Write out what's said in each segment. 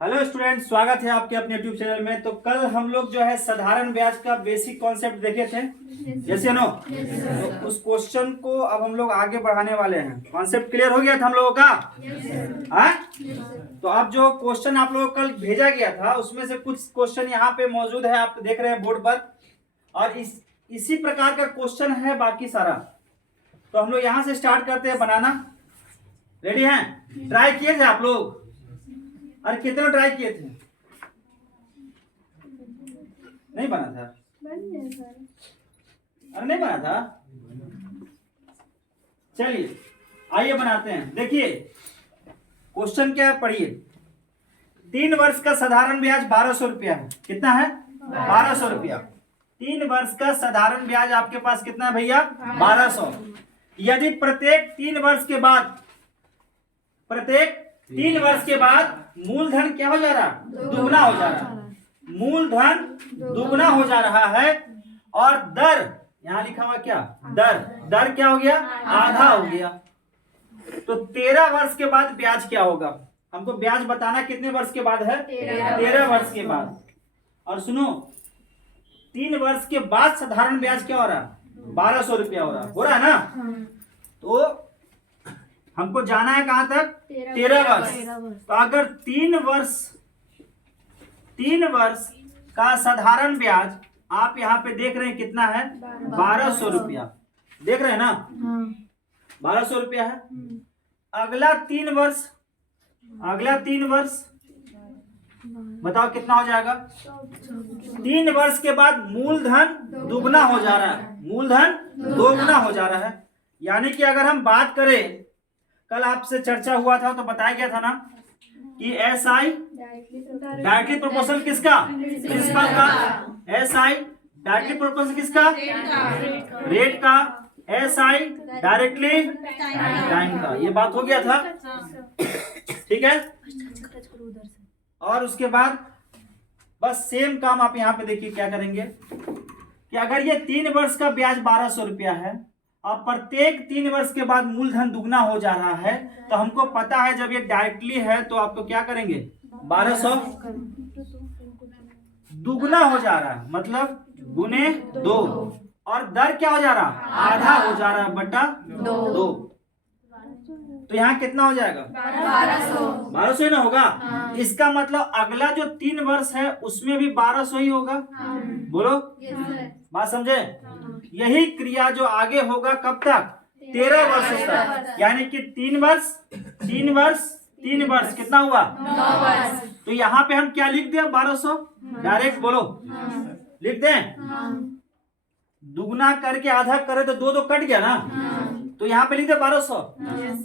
Hello student, स्वागत है आपके अपने यूट्यूब चैनल में। तो कल हम लोग जो है साधारण ब्याज का बेसिक कॉन्सेप्ट देखे थे, जैसे नो। तो उस क्वेश्चन को अब हम लोग आगे बढ़ाने वाले हैं। कॉन्सेप्ट क्लियर हो गया था हम लोगों का? हाँ। तो अब जो क्वेश्चन आप लोगों को कल भेजा गया था उसमें से कुछ क्वेश्चन यहाँ पे मौजूद है, आप देख रहे हैं बोर्ड पर। और इसी प्रकार का क्वेश्चन है बाकी सारा। तो हम लोग यहाँ से स्टार्ट करते हैं बनाना। रेडी हैं? ट्राई किए थे आप लोग? अरे कितने ट्राई किए थे? नहीं बना था? अरे नहीं बना था? चलिए आइए बनाते हैं। देखिए क्वेश्चन क्या है, पढ़िए। 3 वर्ष का साधारण ब्याज 1200 रुपया है। कितना है? 1200 रुपया। 3 वर्ष का साधारण ब्याज आपके पास कितना है भैया? 1200। यदि प्रत्येक 3 वर्ष के बाद मूलधन क्या हो जा रहा? दुगना हो जा रहा। मूलधन दुगना हो जा रहा है और दर, यहां लिखा हुआ क्या? दर क्या हो गया? आधा हो गया। तो 13 वर्ष के बाद ब्याज क्या होगा? हमको ब्याज बताना कितने वर्ष के बाद है? 13 वर्ष के बाद। और सुनो, 3 वर्ष के बाद साधारण ब्याज क्या हो रहा? 1200 रुपया हो रहा है ना? तो हमको जाना है कहां तक? 13 वर्ष। तो अगर 3 वर्ष का साधारण ब्याज आप यहाँ पे देख रहे हैं कितना है? 1200 रुपया। देख रहे हैं ना? 1200 रुपया है। अगला 3 वर्ष बताओ कितना हो जाएगा? 3 वर्ष के बाद मूलधन दुगना हो जा रहा है। मूलधन दोगुना हो जा रहा है। यानी कि अगर हम बात करें, कल आपसे चर्चा हुआ था तो बताया गया था ना कि SI डायरेक्टली प्रोपोर्शनल किसका? प्रिंसिपल का। SI डायरेक्टली प्रोपोर्शनल किसका? रेट का। SI डायरेक्टली टाइम का। ये बात हो गया था, ठीक है। और उसके बाद बस सेम काम आप यहाँ पे देखिए क्या करेंगे कि अगर ये 3 वर्ष का ब्याज 1200 रुपया है और प्रत्येक 3 वर्ष के बाद मूलधन दुगना हो जा रहा है, तो हमको पता है जब ये डायरेक्टली है तो आपको क्या करेंगे? 1200 दुगना हो जा रहा है मतलब गुने 2। और दर क्या हो जा रहा? आधा हो जा रहा है बटा 2। तो यहाँ कितना हो जाएगा? 1200 ही ना होगा? इसका मतलब अगला जो 3 वर्ष है उसमें भी 1200 ही होगा। बोलो, बात समझे? यही क्रिया जो आगे होगा कब तक? 13 वर्ष तक। यानी कि 3 वर्ष कितना हुआ? 9 वर्ष। तो यहाँ पे हम क्या लिख दें? 1200 डायरेक्ट बोलो, लिख दें। दुगना करके आधा करे तो 2 कट गया ना? तो यहाँ पे लिख दे 1200।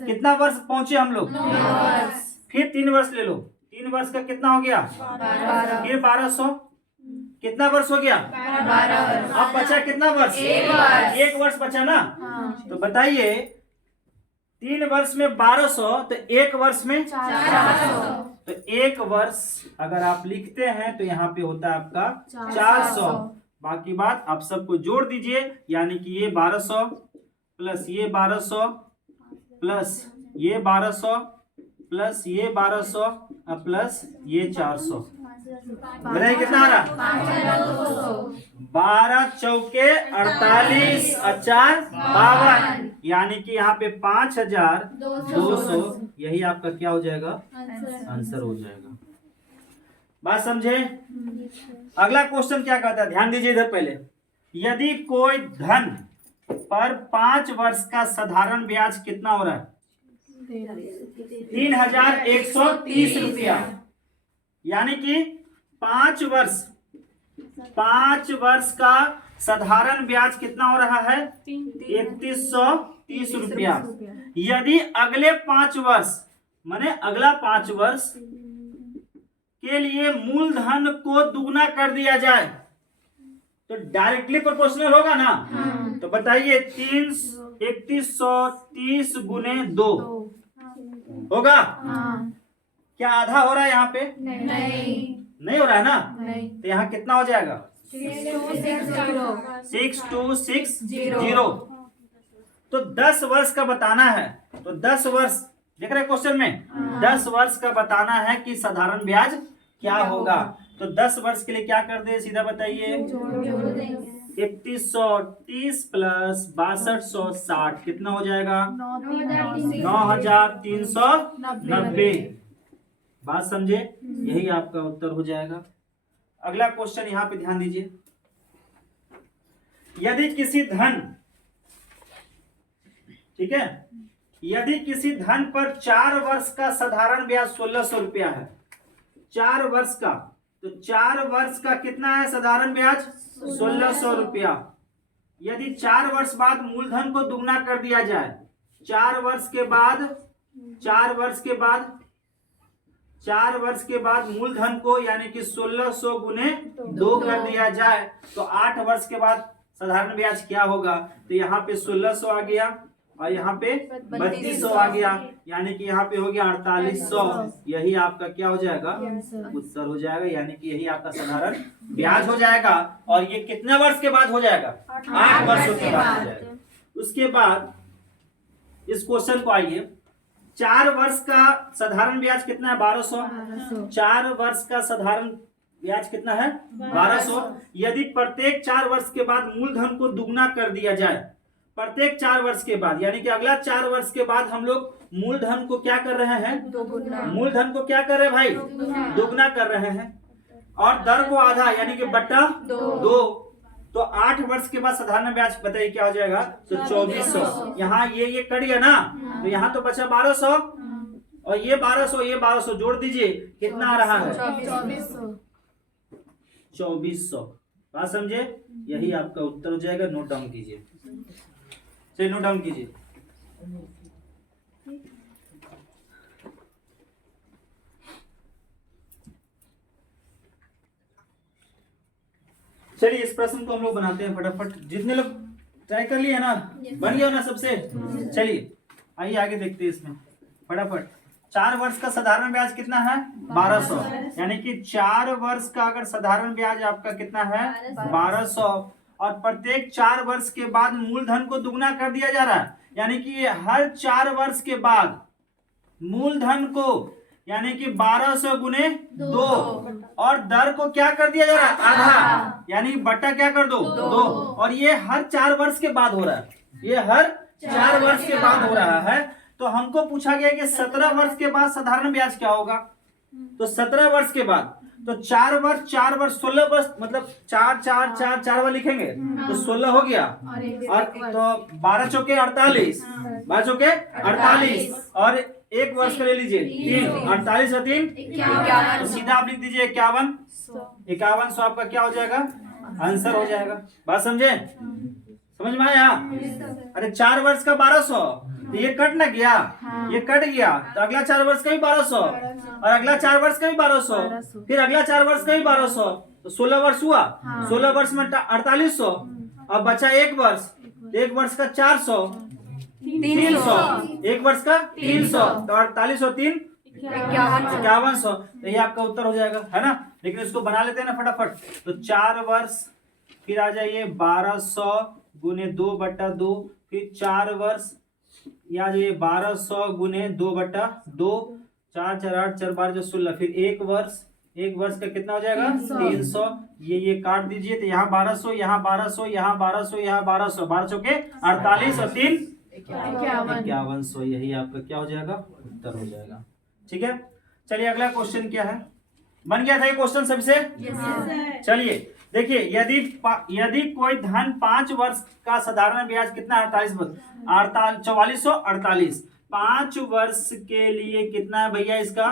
कितना वर्ष पहुंचे हम लोग? 9 वर्ष। फिर 3 वर्ष ले लो। 3 वर्ष का कितना हो गया? 12। फिर 1200 कितना वर्ष हो गया? 12 वर्ष। अब बचा कितना वर्ष? 1 वर्ष बचा ना? तो बताइए 3 वर्ष में 1200 तो 1 वर्ष में 400। तो 1 वर्ष अगर आप लिखते हैं तो यहाँ पे होता है आपका 400। बाकी बात आप सबको जोड़ दीजिए। यानी कि ये 1200 प्लस ये 1200 प्लस ये 1200 प्लस ये 1200 प्लस ये 400। बताइए कितना आ रहा? 12 चौके 48 4 52। यानी कि यहाँ पे 5200। यही आपका क्या हो जाएगा? आंसर हो जाएगा। बात समझे? अगला क्वेश्चन क्या कहता है, ध्यान दीजिए इधर पहले। यदि कोई धन पर 5 वर्ष का साधारण ब्याज कितना हो रहा है? 3130 रुपया। यानी कि 5 वर्ष का साधारण ब्याज कितना हो रहा है? 3130 रुपया। यदि अगले 5 वर्ष माने अगला 5 वर्ष के लिए मूलधन को दुगना कर दिया जाए तो डायरेक्टली प्रोपोर्शनल होगा ना? तो बताइए 3130 गुने 2 होगा? क्या आधा हो रहा है यहाँ पे? नहीं हो रहा है ना? तो यहाँ कितना हो जाएगा? 6260। तो 10 वर्ष का बताना है। तो 10 वर्ष देख रहे क्वेश्चन में 10 वर्ष का बताना है कि साधारण ब्याज क्या होगा। तो 10 वर्ष के लिए क्या कर दे, सीधा बताइए। 3130 प्लस 6260 कितना हो जाएगा? 9390। बात समझे? यही आपका उत्तर हो जाएगा। अगला क्वेश्चन यहाँ पे ध्यान दीजिए। यदि किसी धन, ठीक है, यदि किसी धन पर 4 वर्ष का साधारण ब्याज 1600 रुपया है, 4 वर्ष का, तो 4 वर्ष का कितना है साधारण ब्याज? 1600 रुपया। यदि 4 वर्ष बाद मूलधन को दुगना कर दिया जाए, 4 वर्ष के बाद 4 वर्ष के बाद मूलधन को यानी कि 1600 गुने 2 कर दिया जाए, तो 8 वर्ष के बाद साधारण ब्याज क्या होगा? तो यहाँ पे 1600 आ गया और यहाँ पे 3200 आ गया, यानी कि यहाँ पे हो गया 4800। यही आपका क्या हो जाएगा? उत्तर हो जाएगा, यानी कि यही आपका साधारण ब्याज हो जाएगा। और ये कितने वर्ष के बाद हो जाएगा? 8 वर्षों के बाद हो जाएगा। उसके बाद इस क्वेश्चन को आइए, 4 वर्ष का साधारण ब्याज कितना है? 1200। 4 वर्ष का साधारण ब्याज कितना है? 1200। यदि प्रत्येक 4 वर्ष के बाद मूलधन को दुगना कर दिया जाए, प्रत्येक 4 वर्ष के बाद, यानी कि अगला 4 वर्ष के बाद हम लोग मूलधन को क्या कर रहे हैं? मूलधन को क्या कर रहे हैं भाई? दुगना कर रहे हैं। और दर को आधा यानी कि बट्टा 2, तो 8 वर्ष के बाद साधारण ब्याज बताइए क्या हो जाएगा? तो 2400। यहाँ ये कट गया ना, तो यहाँ तो बचा 1200 और ये 1200 जोड़ दीजिए, कितना आ रहा है? 2400। बात समझे? यही आपका उत्तर हो जाएगा। नोट डाउन कीजिए, चलिए नोट डाउन कीजिए। चलिए इस प्रश्न को हम लोग बनाते हैं फटाफट। जितने लोग ट्राई कर लिए ना, बन गया ना सबसे? चलिए आइए आगे देखते हैं इसमें फटाफट। 4 वर्ष का साधारण ब्याज कितना है? 1200। यानी कि 4 वर्ष का अगर साधारण ब्याज आपका कितना है? 1200। और प्रत्येक 4 वर्ष के बाद मूलधन को दुगना कर दिया जा रहा है, यानी कि हर 4 वर्ष के बाद मूलधन को यानी कि 1200 गुने 2 और दर को क्या कर दिया जा रहा है? आधा, यानी बट्टा क्या कर दो? 2। और ये हर 4 वर्ष के बाद हो रहा है, ये हर 4 वर्ष के बाद हो रहा है। तो हमको पूछा गया कि 17 वर्ष के बाद साधारण ब्याज क्या होगा? तो 17 वर्ष के बाद, तो 4 वर्ष 16 वर्ष, मतलब 4 बार लिखेंगे तो 16 हो गया। और तो 12 चौके 48, 12 चौके 48 और 1 वर्ष का ले लीजिए 3, 48 और 3 51, तो सीधा आप लिख दीजिए 5100 आपका क्या हो जाएगा? आंसर हो जाएगा। बात समझे? समझ में आया? अरे 4 वर्ष का 1200, तो ये कट ना गया? ये कट गया, तो अगला 4 वर्ष का भी 1200 और अगला 4 वर्ष का भी 1200, फिर अगला 4 वर्ष का भी 1200, तो 16 वर्ष हुआ। 16 वर्ष में 4800 और बचा 1 वर्ष, 1 वर्ष का 400, 300, 1 वर्ष का 300, तो 48 और 3 5100। तो ये आपका उत्तर हो जाएगा, है ना? लेकिन इसको बना लेते हैं ना फटाफट। तो 4 वर्ष, फिर आ जाइए 1200 गुने 2/2, फिर 4 वर्ष, या जो ये 1200 गुने 2/2, 4 4 8 4 12 16, फिर 1 वर्ष, 1 वर्ष का कितना हो जाएगा? 300। ये काट दीजिए, तो यहाँ 1200, यहाँ 1200, यहाँ 1200, यहाँ 1200, 12 चौके 48 और 3 5100। यही आपका क्या हो जाएगा? उत्तर हो जाएगा। ठीक है, चलिए अगला क्वेश्चन क्या है? बन गया था ये क्वेश्चन सबसे? चलिए देखिए, यदि कोई धन 5 वर्ष का साधारण ब्याज कितना? 4448। 5 वर्ष के लिए कितना है भैया इसका?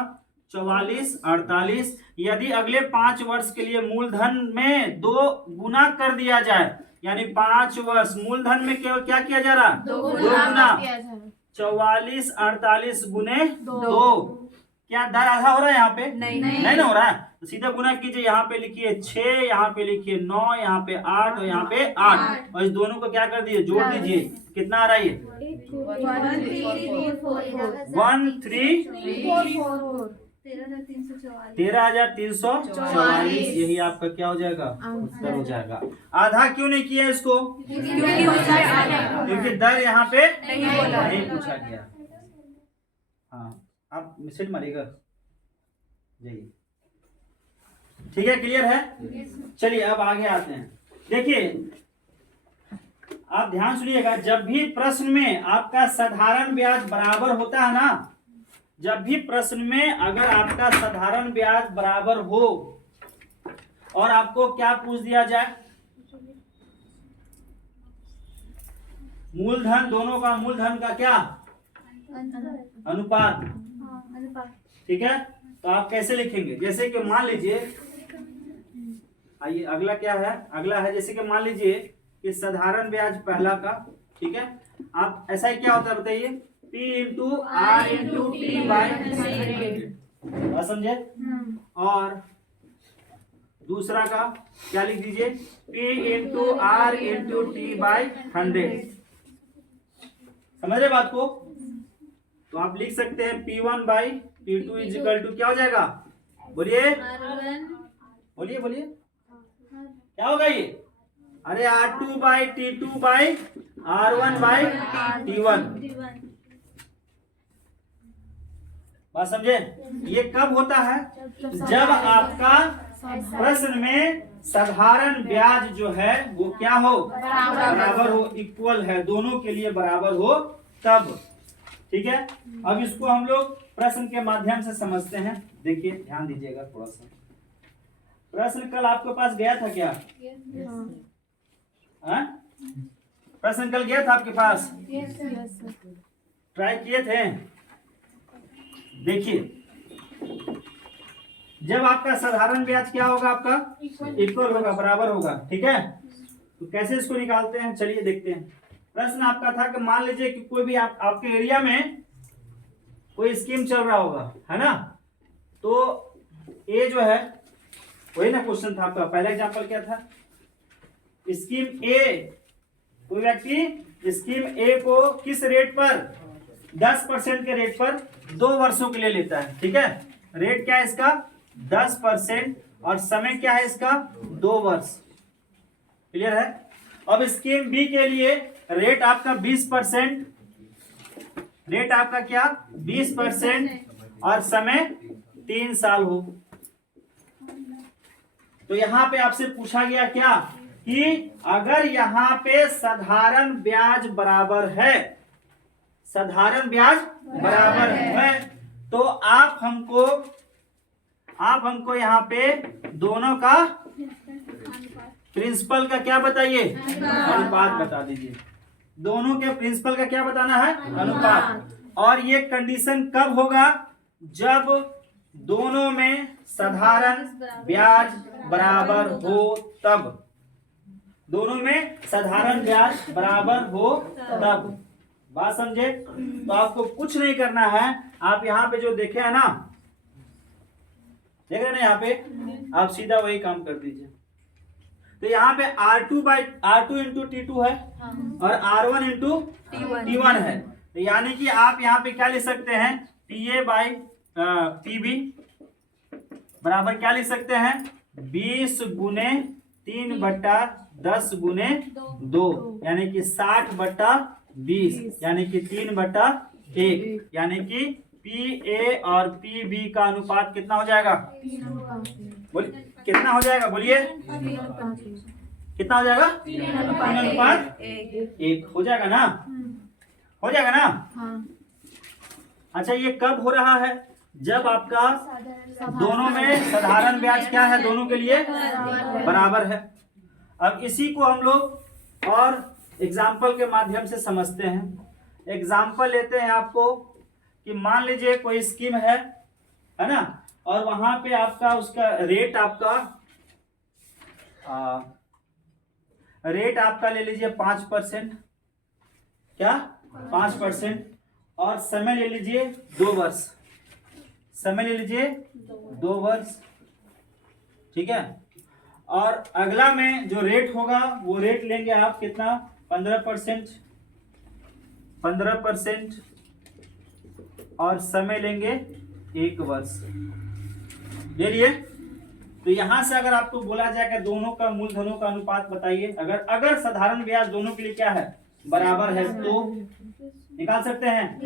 4448। यदि अगले 5 वर्ष के लिए मूलधन में 2 गुना कर दिया जाए, यानी 5 वर्ष मूलधन में केवल क्या किया जा रहा? 2 गुना। 4448 गुने 2, क्या दर आधा हो रहा है यहाँ पे? नहीं ना हो रहा है, तो सीधा गुना कीजिए। यहाँ पे लिखिए 6, यहाँ पे लिखिए 9, यहाँ पे 8 और यहाँ पे 8, और इस दोनों को क्या कर दिए? जोड़ दीजिए। कितना आ रहा है ये? 13,344। यही आपका क्या हो जाएगा? उत्तर हो जाएगा। आधा क्यों नहीं किया इसको? क्योंकि दर यहाँ पे नहीं पूछा गया। हाँ, आप मिसटेक मारिएगा। जाइए, ठीक है, क्लियर है। चलिए अब आगे आते हैं। देखिए आप ध्यान सुनिएगा, जब भी प्रश्न में आपका साधारण ब्याज बराबर होता है ना, जब भी प्रश्न में अगर आपका साधारण ब्याज बराबर हो और आपको क्या पूछ दिया जाए, मूलधन, दोनों का मूलधन का क्या अनुपात, ठीक है, तो आप कैसे लिखेंगे? जैसे कि मान लीजिए, आइए अगला क्या है, अगला है जैसे कि मान लीजिए कि साधारण ब्याज पहला का, ठीक है, आप ऐसा ही क्या होता है बताइए, P into R into T by 100, समझे। और दूसरा का क्या लिख दीजिए, P into R into T by 100, समझ रहे बात को। तो आप लिख सकते हैं P1 by P2 is equal to क्या हो जाएगा, बोलिए बोलिए बोलिए, क्या होगा ये, अरे R2 by T2 by R1 by T1, बात समझे। ये कब होता है, जब आपका प्रश्न में साधारण ब्याज जो है वो क्या हो, बराबर हो, इक्वल है, दोनों के लिए बराबर हो तब, ठीक है। अब इसको हम लोग प्रश्न के माध्यम से समझते हैं। देखिए ध्यान दीजिएगा थोड़ा सा, प्रश्न कल आपके पास गया था क्या, प्रश्न कल गया था आपके पास, ट्राई किए थे। देखिए जब आपका साधारण ब्याज क्या होगा, आपका इक्वल होगा, बराबर होगा, ठीक है। तो कैसे इसको निकालते हैं, चलिए देखते हैं। प्रश्न आपका था कि मान लीजिए कि कोई भी आपके एरिया में कोई स्कीम चल रहा होगा, है ना, तो ए जो है, वही ना क्वेश्चन था आपका, पहला एग्जांपल क्या था, स्कीम ए, कोई व्यक्ति स्कीम ए को किस रेट पर, 10% के रेट पर 2 वर्षों के लिए लेता है, ठीक है। रेट क्या है इसका, 10%, और समय क्या है इसका, 2 वर्ष, क्लियर है। अब स्कीम बी के लिए रेट आपका 20%, रेट आपका क्या 20%, और समय 3 साल हो। तो यहां पे आपसे पूछा गया क्या कि अगर यहां पे साधारण ब्याज बराबर है, साधारण ब्याज बराबर है, तो आप हमको यहाँ पे दोनों का प्रिंसिपल का क्या बताइए, अनुपात बता दीजिए। दोनों के प्रिंसिपल का क्या बताना है, अनुपात। और ये कंडीशन कब होगा, जब दोनों में साधारण ब्याज बराबर हो तब, दोनों में साधारण ब्याज बराबर हो तब, बात समझे। तो आपको कुछ नहीं करना है, आप यहाँ पे जो देखे है ना, देख रहे हैं ना, यहाँ पे आप सीधा वही काम कर दीजिए। तो यहाँ पे R2 इंटू T2 है, और R1 इंटू T1 है। तो यानी कि आप यहाँ पे क्या लिख सकते हैं, TA बाई PB बराबर क्या लिख सकते हैं, 20 गुने 3 बट्टा 10 गुने 2, यानी कि 60 बट्टा 20, यानी कि 3 बट्टा 1, यानी कि PA और PB का अनुपात कितना हो जाएगा, बोलिए कितना हो जाएगा, बोलिए कितना हो जाएगा, 3:1 हो जाएगा ना, हो जाएगा ना। अच्छा ये कब हो रहा है, जब आपका दोनों में साधारण ब्याज क्या है, दोनों के लिए बराबर है। अब इसी को हम लोग और एग्जाम्पल के माध्यम से समझते हैं। एग्जाम्पल लेते हैं आपको कि मान लीजिए कोई स्कीम है ना, और वहां पे आपका उसका रेट आपका ले लीजिए 5%, क्या 5%, और समय ले लीजिए 2 वर्ष, समय ले लीजिए 2 वर्ष, ठीक है। और अगला में जो रेट होगा वो रेट लेंगे आप कितना, 15%, और समय लेंगे 1 वर्ष, ले लिए। तो यहां से अगर आपको बोला जाए कि दोनों का मूलधनों का अनुपात बताइए, अगर साधारण ब्याज दोनों के लिए क्या है, बराबर है, तो निकाल सकते हैं।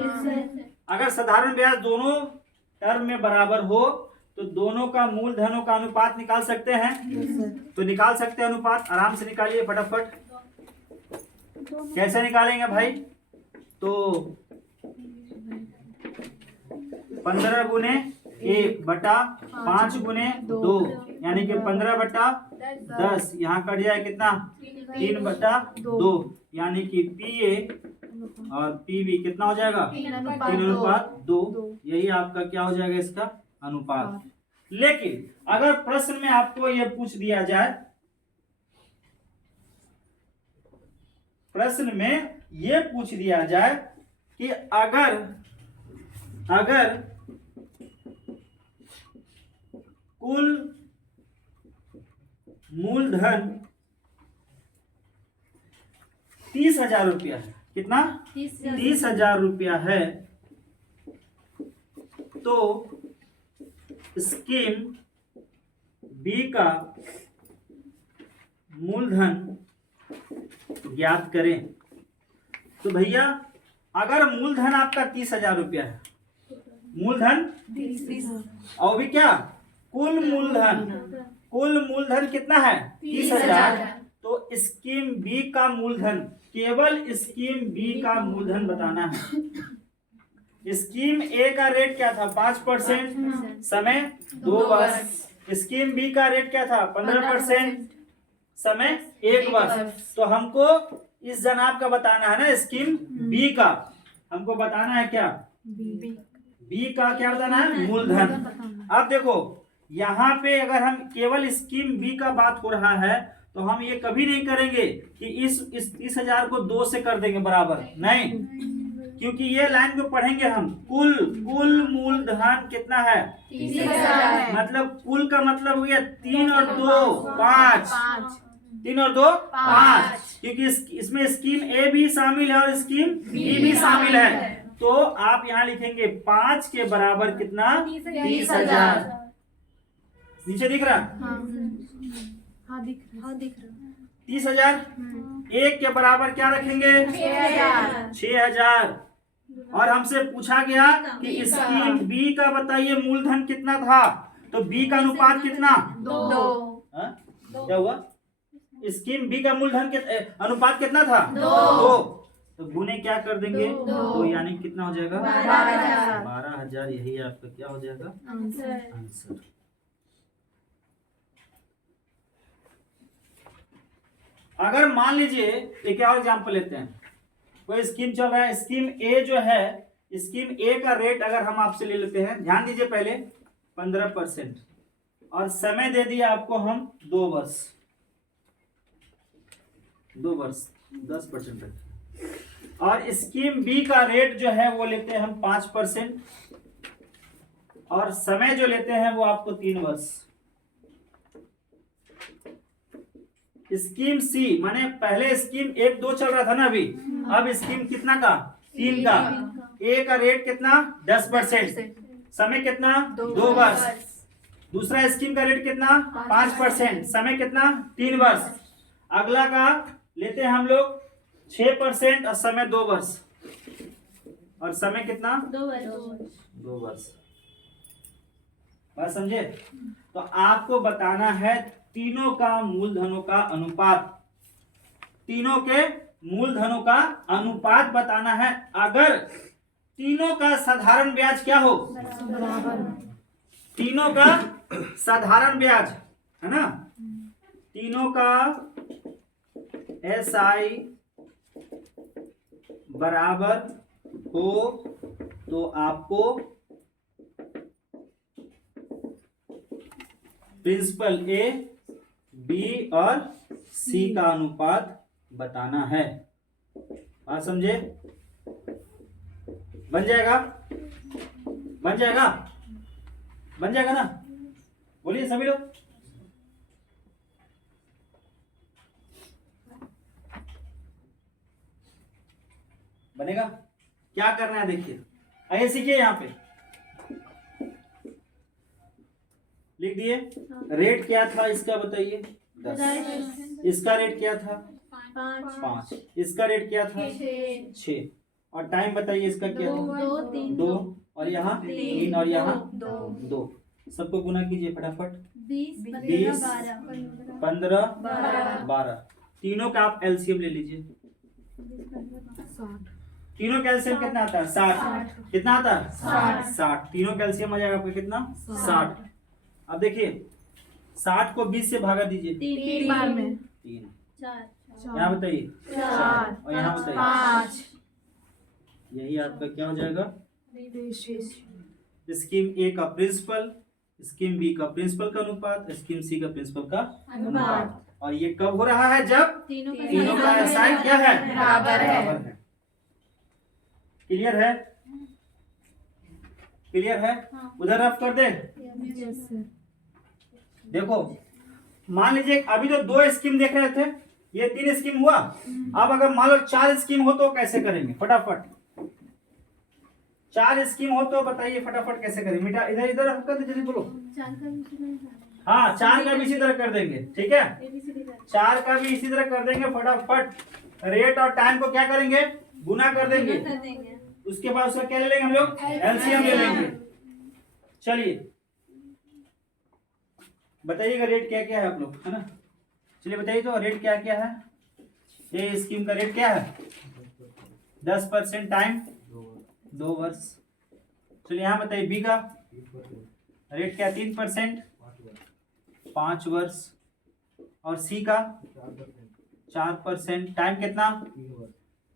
अगर साधारण ब्याज दोनों टर्म में बराबर हो तो दोनों का मूलधनों का अनुपात निकाल सकते हैं। तो निकाल सकते हैं अनुपात, आराम से निकालिए फटाफट। कैसे निकालेंगे भाई? तो 15 गुने 1 बटा 5 गुने 2 यानी कि 15 बटा 10। यहाँ कट जाए कितना? 3 बटा 2 यानी कि PA और PB कितना हो जाएगा? 3:2। यही आपका क्या हो जाएगा इसका अनुपात। लेकिन अगर प्रश्न में आपको यह पूछ दिया जाए, प्रश्न में यह पूछ दिया जाए कि अगर कुल मूलधन 30,000 रुपया है, कितना? 30,000 रुपया है, तो स्कीम बी का मूलधन ज्ञात करें। तो भैया अगर मूलधन आपका 30,000 रुपया है, मूलधन और भी क्या कुल मूलधन कितना है? 30,000। तो स्कीम बी का मूलधन, केवल स्कीम बी का मूलधन बताना है। स्कीम ए का रेट क्या था? 5%, समय 2 वर्ष। स्कीम बी का रेट क्या था? 15%, समय 1 वर्ष। तो हमको इस जनाब का बताना है ना, स्कीम बी का हमको बताना है क्या? बी का क्या बताना है? मूलधन। अब देखो यहाँ पे अगर हम केवल स्कीम बी का बात हो रहा है तो हम ये कभी नहीं करेंगे कि इस 30,000 को 2 से कर देंगे बराबर, नहीं, क्योंकि ये लाइन को पढ़ेंगे हम। कुल मूलधन कितना है? 30,000। मतलब कुल का मतलब हो गया 3 और 2 5, 3 और 2 5, क्योंकि इसमें स्कीम ए भी शामिल है और स्कीम बी भी शामिल है। तो आप यहाँ लिखेंगे 5 के बराबर कितना? 30,000। नीचे दिख रहा? हाँ दिख रहा। 30,000। 1 के बराबर क्या रखेंगे? 6,000। और हमसे पूछा गया कि स्कीम बी का बताइए मूलधन कितना था, तो बी का अनुपात कितना? 2। क्या हुआ? स्कीम बी का मूलधन अनुपात कितना था? 2। तो गुने क्या कर देंगे? 2 यानी कितना हो जाएगा? 12,000। यही आपका क्या हो जाएगा? आंसर। अगर मान लीजिए एक और एग्जांपल लेते हैं, कोई स्कीम चल रहा है, स्कीम ए जो है, स्कीम ए का रेट अगर हम आपसे ले लेते हैं, ध्यान दीजिए पहले 15% और समय दे दिया आपको हम 2 वर्ष, 10% तक। और स्कीम बी का रेट जो है वो लेते हैं हम 5% और समय जो लेते हैं वो आपको 3 वर्ष। स्कीम सी माने पहले स्कीम 1 2 चल रहा था ना अभी, अब स्कीम कितना का? 3 का। ए का रेट कितना? 10%, समय कितना? 2 वर्ष। दूसरा स्कीम का रेट कितना? 5%, समय कितना? 3 वर्ष। अगला का लेते हैं हम लोग 6% और समय 2 वर्ष, और समय कितना? 2 वर्ष। बात समझे? तो आपको बताना है तीनों का मूलधनों का अनुपात, तीनों के मूलधनों का अनुपात बताना है। अगर तीनों का साधारण ब्याज क्या हो? तीनों का साधारण ब्याज है ना, तीनों का SI बराबर हो तो आपको प्रिंसिपल A, B और C का अनुपात बताना है। बात समझे? बन जाएगा? बन जाएगा? बन जाएगा ना? बोलिए सभी लोग। बनेगा? क्या करना है देखिए, आइए सीखिए। यहाँ पे लिख दिए। रेट क्या था इसका बताइए? 10। इसका रेट क्या था? 5। इसका रेट क्या था? 6। और टाइम बताइए इसका क्या है? 2 और यहाँ 3 और यहाँ 2। सबको गुना कीजिए फटाफट। 20 20 15 12। तीनों का आप एलसीएम ले लीजिए। तीनों का एलसीएम कितना आता है? 60। कितना आता है? 60। तीनों का एलसीएम आ जाएगा आपका कितना? 60। अब देखिए 60 को 20 से भागा दीजिए। 3 बार में 3। 4 यहाँ बताइए 4 और यहाँ बताइए 5। यही आपका क्या हो जाएगा? स्कीम ए का प्रिंसिपल, स्कीम बी का प्रिंसिपल का अनुपात, स्कीम सी का प्रिंसिपल का अनुपात। और ये कब हो रहा है? जब तीनों का एसआई क्या है? बराबर है। क्लियर है? क्लियर है? उधर रफ कर दे। देखो मान लीजिए अभी तो 2 स्कीम देख रहे थे, ये 3 स्कीम हुआ। अब अगर मान लो 4 स्कीम हो तो कैसे करेंगे? फटाफट 4 स्कीम हो तो बताइए फटाफट कैसे करेंगे? मिटा इधर इधर रफ कर दे, जल्दी बोलो। हाँ 4 का भी इसी तरह कर देंगे, ठीक है? 4 का भी इसी तरह कर देंगे फटाफट। रेट और टाइम को क्या करेंगे? गुना कर देंगे। उसके बाद उसका क्या ले लेंगे हम लोग? एलसीएम ले लेंगे। चलिए बताइएगा रेट क्या क्या है आप लोग, है ना? चलिए बताइए तो रेट क्या क्या है? ये स्कीम का रेट क्या है? 10% टाइम 2 वर्ष। चलिए यहाँ बताइए बी का रेट क्या? 3% 5 वर्ष। और सी का 4%, टाइम कितना?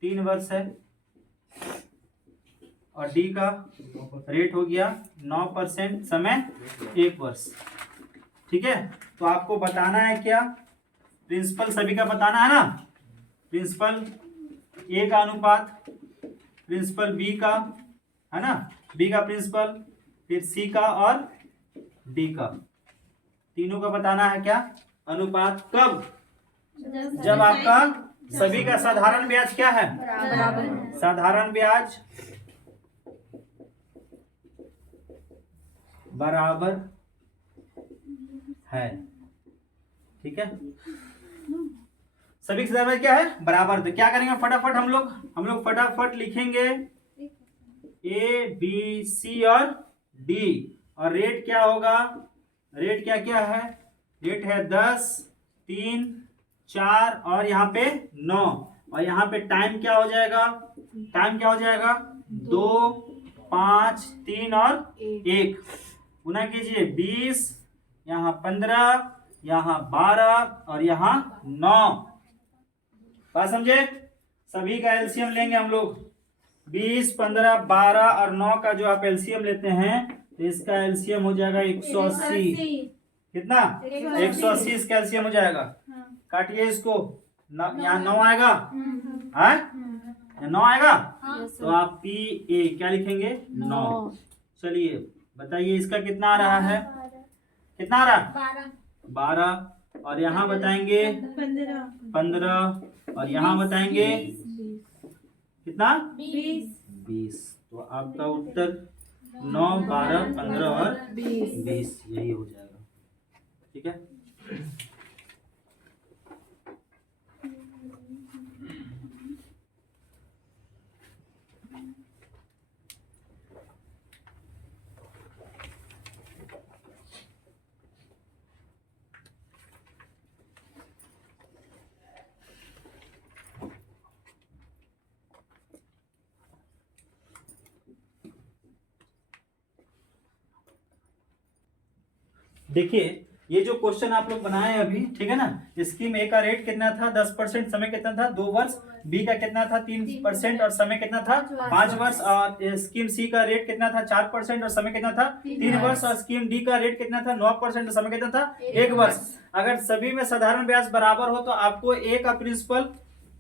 3 वर्ष है। और डी का रेट हो गया 9%, समय 1 वर्ष। ठीक है, तो आपको बताना है क्या? प्रिंसिपल सभी का बताना है ना। प्रिंसिपल ए का अनुपात, प्रिंसिपल बी का, है ना, बी का प्रिंसिपल, फिर सी का और डी का, तीनों का बताना है क्या? अनुपात। कब? जब आपका सभी का साधारण ब्याज क्या है? साधारण ब्याज बराबर है। ठीक है, सभी का साधारण क्या है? बराबर। तो क्या करेंगे फटाफट हम लोग फटाफट लिखेंगे ए बी सी और डी। और रेट क्या होगा? रेट क्या क्या है? रेट है 10, 3, 4 और यहाँ पे 9। और यहाँ पे टाइम क्या हो जाएगा? टाइम क्या हो जाएगा? 2, 5, 3 और 1। गुना कीजिए 20, यहाँ 15, यहाँ 12 और यहाँ 9। बात समझे? सभी का एलसीएम लेंगे हम लोग। 20, 15, 12 और 9 का जो आप एलसीएम लेते हैं तो इसका एलसीएम हो जाएगा 180। कितना? 180 इसका एलसीएम हो जाएगा। काटिए इसको। यहाँ 9 आएगा, है 9 आएगा। तो आप पी ए क्या लिखेंगे? 9। चलिए बताइए इसका कितना आ रहा है? कितना आ रहा है? 12। और यहाँ बताएंगे 15 और यहाँ बताएंगे कितना? 20। तो आपका उत्तर 9, 12, 15 और 20 यही हो जाएगा। ठीक है, देखिए ये जो क्वेश्चन आप लोग बनाए हैं अभी, ठीक है ना। स्कीम ए का रेट कितना था? 10%, समय कितना था? 2 वर्ष। बी का कितना था? 3% और समय कितना था? 5 वर्ष। और स्कीम सी का रेट कितना था? 4% और समय कितना था? 3 वर्ष। और स्कीम डी का रेट कितना था? 9% और समय कितना था? 1 वर्ष। अगर सभी में साधारण ब्याज बराबर हो तो आपको ए का प्रिंसिपल,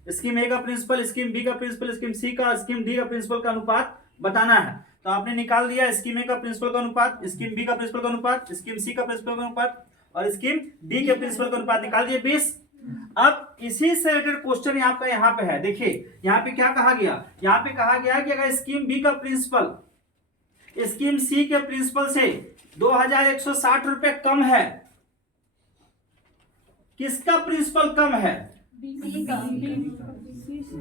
स्कीम ए का प्रिंसिपल, स्कीम बी का प्रिंसिपल, स्कीम सी का, स्कीम डी का प्रिंसिपल का अनुपात बताना है। तो आपने निकाल दिया स्कीम ए का प्रिंसिपल का अनुपात, स्कीम बी का प्रिंसिपल का अनुपात, स्कीम सी का प्रिंसिपल का अनुपात और स्कीम डी के प्रिंसिपल का अनुपात निकाल दिए 20। अब इसी से रिलेटेड क्वेश्चन आपका यहाँ पे है। देखिए यहाँ पे क्या कहा गया? यहाँ पे कहा गया कि अगर स्कीम बी का प्रिंसिपल स्कीम सी के प्रिंसिपल से 2160 रुपए कम है। किसका प्रिंसिपल कम है?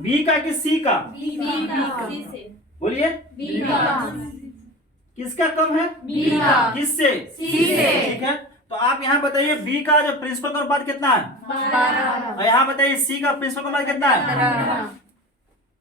बी का कि सी का? बोलिए। किसका कम है? किससे? ठीक है, तो आप यहाँ बताइए बी का जो प्रिंसिपल का अनुपात कितना है? 12। और यहाँ बताइए सी का प्रिंसिपल का अनुपात कितना है? 15।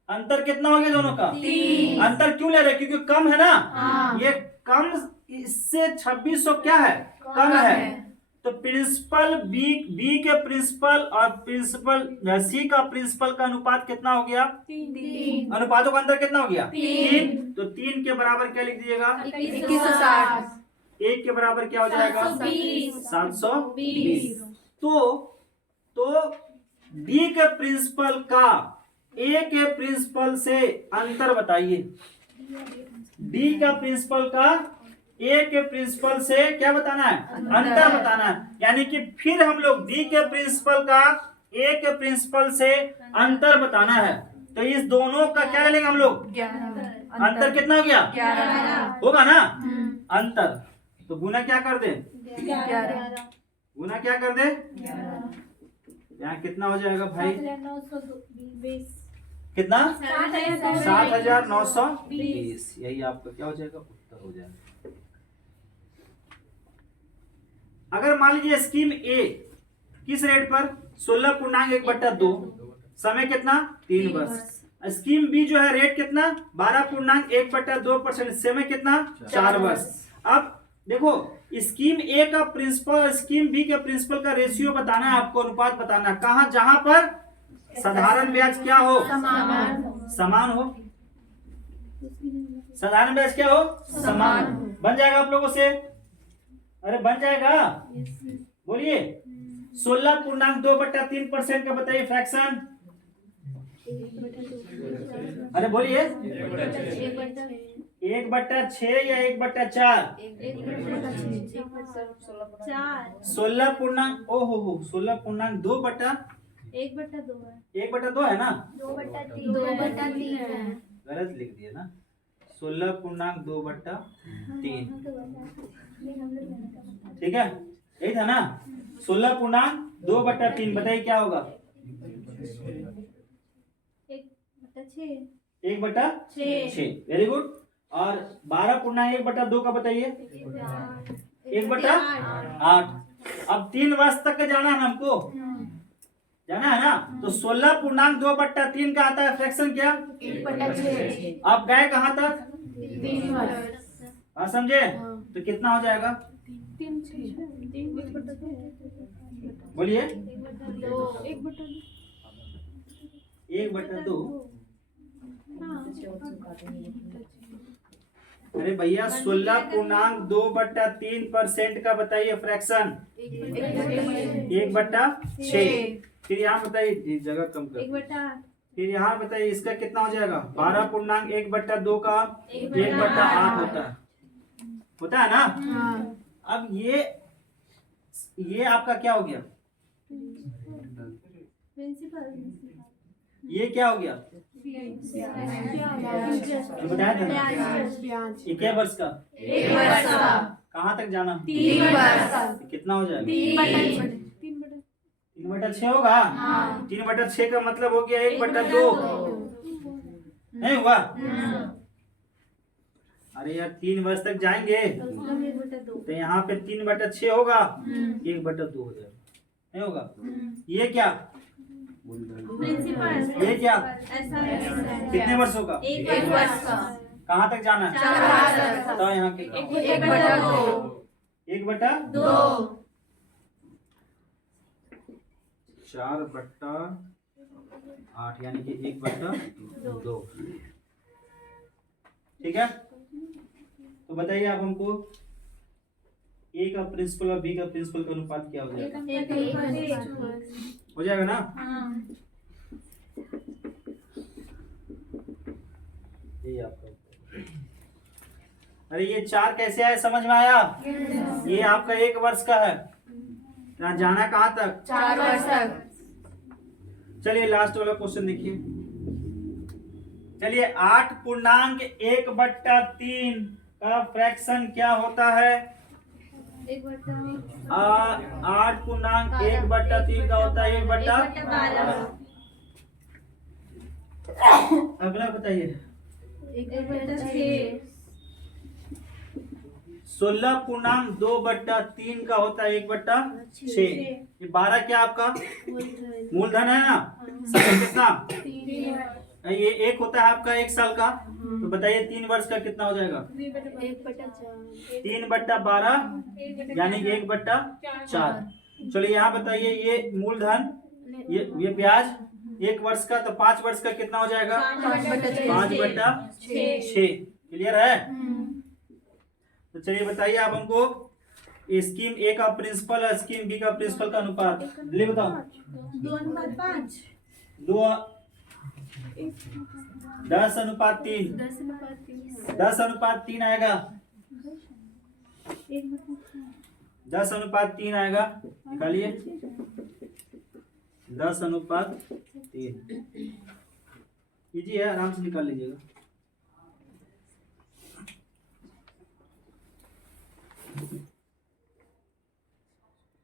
अंतर कितना हो गया दोनों का? 30। अंतर क्यों ले रहे हैं? क्योंकि कम है ना। हाँ। ये कम, इससे 2600 क्या है? कम है। तो प्रिंसिपल बी के प्रिंसिपल और प्रिंसिपल सी का प्रिंसिपल का अनुपात कितना हो गया? 3। अनुपातों का अंतर कितना हो गया? 3। तो 3 के बराबर क्या लिख दीजिएगा? 2160। 1 के बराबर क्या हो जाएगा? 720। तो बी के प्रिंसिपल का ए के प्रिंसिपल से अंतर बताइए। बी का प्रिंसिपल का ए के प्रिंसिपल से क्या बताना है? अंतर बताना है। यानी कि फिर हम लोग बी के प्रिंसिपल का ए के प्रिंसिपल से अंतर बताना है। तो इस दोनों का क्या लेंगे हम लोग? अंतर कितना हो गया? 11 होगा ना अंतर। तो गुना क्या कर दे? 11। गुना क्या कर दे? यहाँ कितना हो जाएगा भाई? कितना? 7920। यही आपका क्या हो जाएगा? उत्तर हो जाएगा। अगर मान लीजिए स्कीम ए किस रेट पर? 16.1/2, समय कितना? 3 वर्ष। स्कीम बी जो है रेट कितना? 12.1/2%, समय कितना? 4 वर्ष। अब देखो स्कीम ए का प्रिंसिपल और स्कीम बी के प्रिंसिपल का रेशियो बताना है आपको, अनुपात बताना है। कहाँ? जहां पर साधारण ब्याज क्या हो? समान हो। साधारण ब्याज क्या हो? समान। बन जाएगा आप लोगों से? अरे बन जाएगा, बोलिए। 16.2/3% का बताइए फ्रैक्शन। अरे बोलिए। 1/6 या 1/4? 16.2/1/2 है ना? 2/3 है। गलत लिख दिया ना। 16.2/3। ठीक है, यही था ना? 16.2/3 बताइए क्या होगा? 1/6। Very good. और 12.1/2 का बताइए? 1/8। अब 3 वर्ष तक के जाना है ना हमको, जाना है ना? तो 16.2/3 का आता है फ्रैक्शन क्या? 1/6। आप गए कहाँ तक? 3 वर्ष। हाँ समझे? तो कितना हो जाएगा? बोलिए। 1/2। अरे भैया 16.2/3% का बताइए फ्रैक्शन। 1/6। फिर यहाँ बताइए, जगह कम कर। फिर यहाँ बताइए इसका कितना हो जाएगा? 12.1/2 का 1/8 होता है ना? अब ये आपका क्या हो गया? ये क्या हो गया? बताया था ना? ये क्या वर्ष का? 1 वर्ष का। कहाँ तक जाना? 3 वर्ष का। कितना हो जाएगा? 3/6 होगा। हाँ। 3/6 का मतलब हो गया 1/2। नहीं हुआ? अरे यार 3 वर्ष तक जाएंगे तो यहाँ पे 3/6 होगा, 1/2 हो जाएगा। नहीं होगा? ये क्या? ये क्या? कितने वर्षों का? 1 वर्ष का। कहाँ तक जाना है? 4 वर्ष का। तो यहाँ के 1/2। 1/2। 4/8 यानी कि 1/2। ठीक है, तो बताइए आप हमको ए का प्रिंसिपल और बी का प्रिंसिपल का अनुपात क्या हो जाएगा? हो जाएगा ना? ये आपका। अरे ये 4 कैसे आए, समझ में आया? ये आपका 1 वर्ष का है। यहाँ जाना कहाँ तक? 4 वर्ष तक। चलिए लास्ट वाला क्वेश्चन देखिए। चलिए 8.1/3 का फ्रैक्शन क्या होता है? 8 पूर्णांक 1/3 का होता है 1/12। अगला बताइए 16 पूर्णांक 2/3 का होता है 1/6। ये 12 क्या आपका मूलधन है ना। समय कितना, ये 1 होता है आपका 1 साल का। तो बताइए 3 वर्ष का कितना हो जाएगा 3/12 यानी कि 1/4। चलिए यहाँ बताइए ये मूलधन, ये ब्याज 1 वर्ष का, तो 5 वर्ष का कितना हो जाएगा 5/6। क्लियर है। तो चलिए बताइए आप हमको स्कीम ए का प्रिंसिपल और स्कीम बी का प्रिंसिपल का अनुपात दिल्ली बताओ। 10/3 10/3 आएगा 10/3 आएगा। निकालिए 10/3 इजी है, आराम से निकाल लीजिएगा।